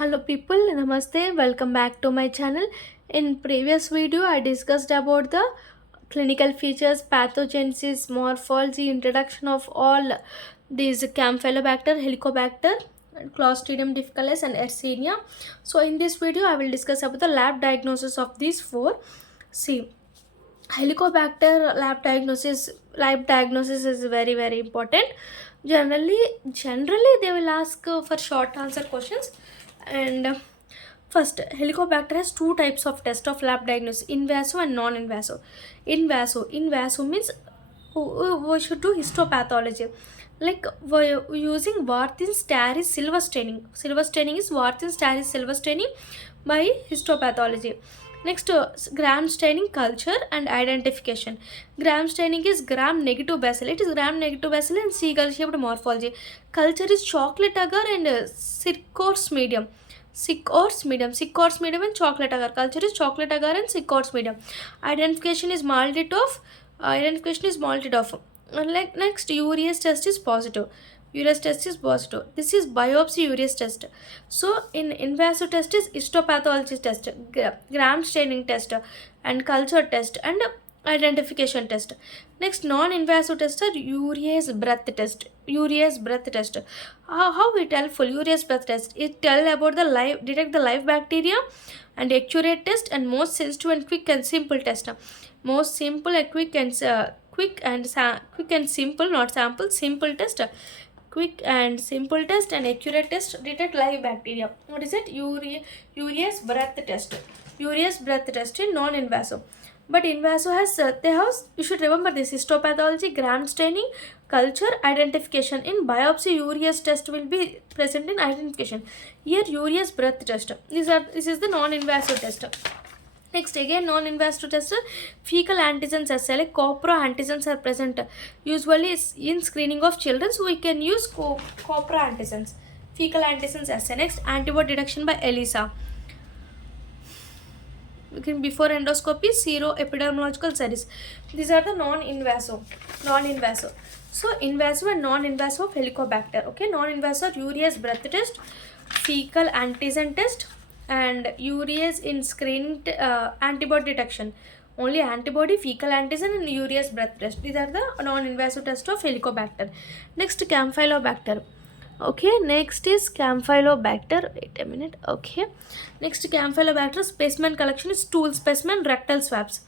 Hello people, namaste, welcome back to my channel. In previous video I discussed about the clinical features, pathogenesis, morphology, introduction of all these Campylobacter, Helicobacter, Clostridium difficile and Yersinia. So in this video I will discuss about the lab diagnosis of these four. See, Helicobacter lab diagnosis is very important. Generally they will ask for short answer questions. And first, Helicobacter has two types of test of lab diagnosis: invasive and non-invasive. Invasive means we should do histopathology, like we're using Warthin Starry silver staining. Silver staining is Warthin Starry silver staining by histopathology. Next, gram staining culture and identification. Gram staining is gram negative bacil. It is gram negative bacil and seagull shaped morphology. Culture is chocolate agar and circourse medium. Sick horse medium and chocolate agar. Culture is chocolate agar and sick horse medium. Identification is malted of. Identification is malted of. Like next, urease test is positive. Urease test is positive. This is biopsy urease test. So in invasive test is histopathology test, gram staining test, and culture test, and identification test. Next, non-invasive test are urease breath test. Urease breath test. How it helpful? Urease breath test. It tell about the live, detect the live bacteria, and accurate test, and most sensitive and quick and simple test. Most simple and quick and simple, not sample, simple test. Quick and simple test and accurate test detect live bacteria. What is it? Urease breath test. Urease breath test in non-invasive. But invasive has they have, you should remember this: histopathology, gram staining, culture, identification. In biopsy, urease test will be present in identification. Here, urease breath test. This is the non-invasive test. Next, again non-invasive test, fecal antigens assay, like copro antigens are present usually in screening of children, so we can use copro antigens, fecal antigens assay. Next, antibody detection by ELISA. We can before endoscopy, sero epidemiological studies. These are the non-invasive. So invasive and non-invasive of Helicobacter. Okay, non-invasive urease breath test, fecal antigen test, and urease in screening antibody detection. Only antibody, fecal antigen, and urease breath test. These are the non-invasive test of Helicobacter. Next, Campylobacter. Okay, next is Campylobacter. Wait a minute. Okay, next Campylobacter specimen collection is stool specimen, rectal swabs.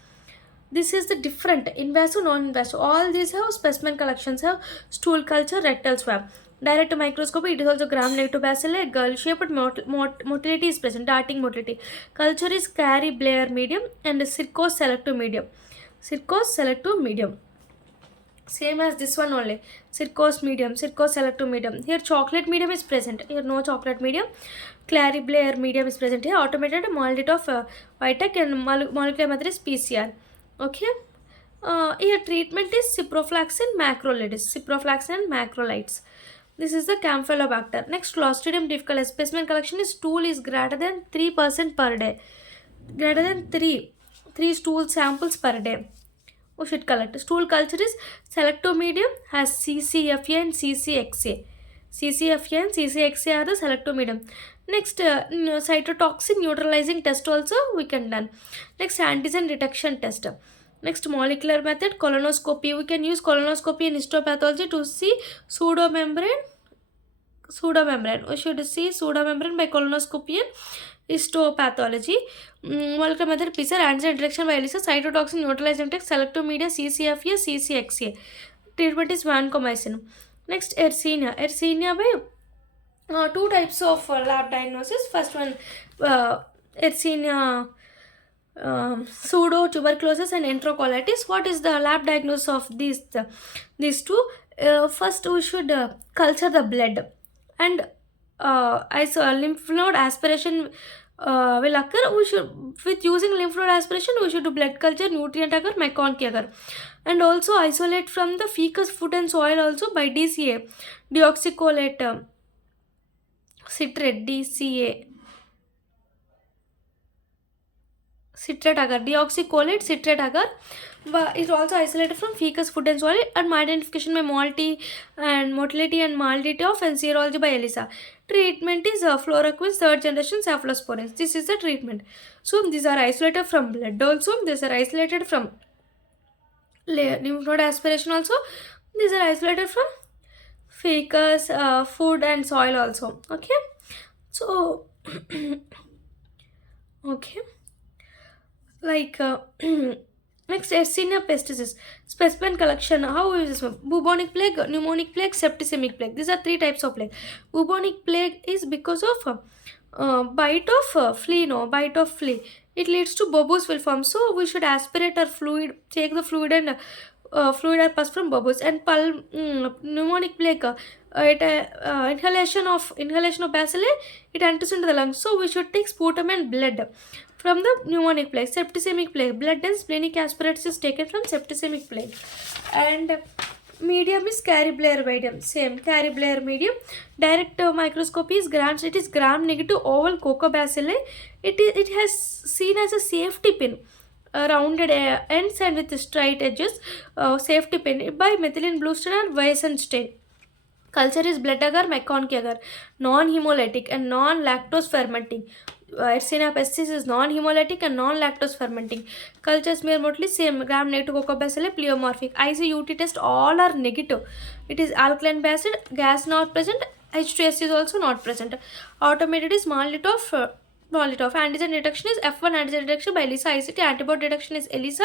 This is the different invasive, non-invasive. All these have specimen collections, have stool culture, rectal swab. Direct microscopy, it is also gram negative bacilli, girl shaped motility is present, darting motility. Culture is Carey Blair medium and circos selective medium. Circos selective medium. Same as this one only. Circos medium, circos selective medium. Here chocolate medium is present. Here no chocolate medium. Clary Blair medium is present. Here automated molded of Vitek and molecular method is PCR. Okay. Here treatment is ciprofloxacin macrolides. Ciprofloxacin and macrolides. This is the Campylobacter. Next, Clostridium difficile. Specimen collection is stool is greater than 3% per day. Greater than 3 stool samples per day. We should collect. Stool culture is selective medium, has CCFA and CCXA. CCFA and CCXA are the selective medium. Next, cytotoxin neutralizing test also we can done. Next, antigen detection test. Next, molecular method, colonoscopy. We can use colonoscopy in histopathology to see pseudomembrane. We should see pseudomembrane by colonoscopy and histopathology. Molecular method, PCR, antigen detection by ELISA, cytotoxin neutralizing test, selective media, CCFA, CCXA. Treatment is vancomycin. Next, Yersinia. Yersinia by two types of lab diagnosis. First one, Yersinia pseudo tuberculosis and enterocolitis. What is the lab diagnosis of these two? First, we should culture the blood, and as lymph node aspiration will occur. We should, with using lymph node aspiration, we should do blood culture, nutrient agar, McConkey agar, and also isolate from the fecal, food and soil also by DCA, deoxycholate citrate, DCA. Citrate agar, deoxycholate citrate agar, but is also isolated from feces, food and soil, and identification by motility and motility of and serology by ELISA. Treatment is fluoroquine third generation cephalosporins. This is the treatment. So these are isolated from blood also. These are isolated from lymph node aspiration also. These are isolated from feces, food and soil also. Okay. So okay, like next Yersinia pestis specimen collection. How is this one? Bubonic plague, pneumonic plague, septicemic plague. These are three types of plague. Bubonic plague is because of bite of flea, no bite of flea. It leads to buboes will form. So we should aspirate our fluid, take the fluid and fluid or pus from buboes. And pneumonic plague, inhalation of bacilli, it enters into the lungs. So we should take sputum and blood from the pneumonic plague. Septicemic plague, blood and splenic aspirates is taken from septicemic plague. And medium is Cariblair medium, same Cariblair medium. Direct microscopy is grams. It is gram negative oval cocobacilli. It has seen as a safety pin, rounded ends and with straight edges, safety pin by methylene blue stain and Weissenstein. Culture is blood agar, McConkey agar, non-hemolytic and non-lactose fermenting. Yersinia pestis is non-hemolytic and non-lactose fermenting. Culture smear mostly same, gram negative cocobacilli pleomorphic. ICUT test all are negative. It is alkaline acid, gas not present, H2S is also not present. Automated is small lit of antigen detection is F1 antigen detection by ELISA. ICT antibody detection is ELISA.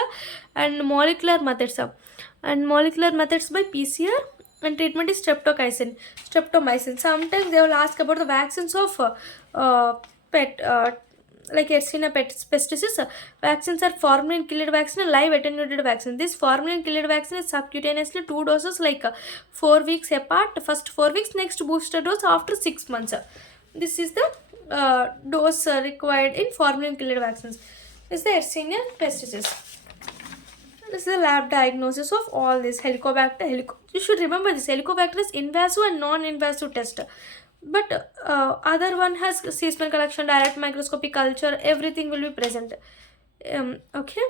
And molecular methods by PCR. And treatment is streptomycin. Sometimes they will ask about the vaccines of pet, like Yersinia pestis. Vaccines are formalin killed vaccine and live attenuated vaccine. This formalin killed vaccine is subcutaneously 2 doses, like 4 weeks apart. First 4 weeks, next booster dose after 6 months. This is the dose required in formalin killed vaccines. This is the Yersinia pestis. This is the lab diagnosis of all this. Helicobacter. You should remember this. Helicobacter is invasive and non-invasive test. But other one has specimen collection, direct microscopy, culture. Everything will be present. Okay.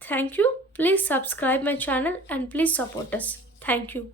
Thank you. Please subscribe my channel and please support us. Thank you.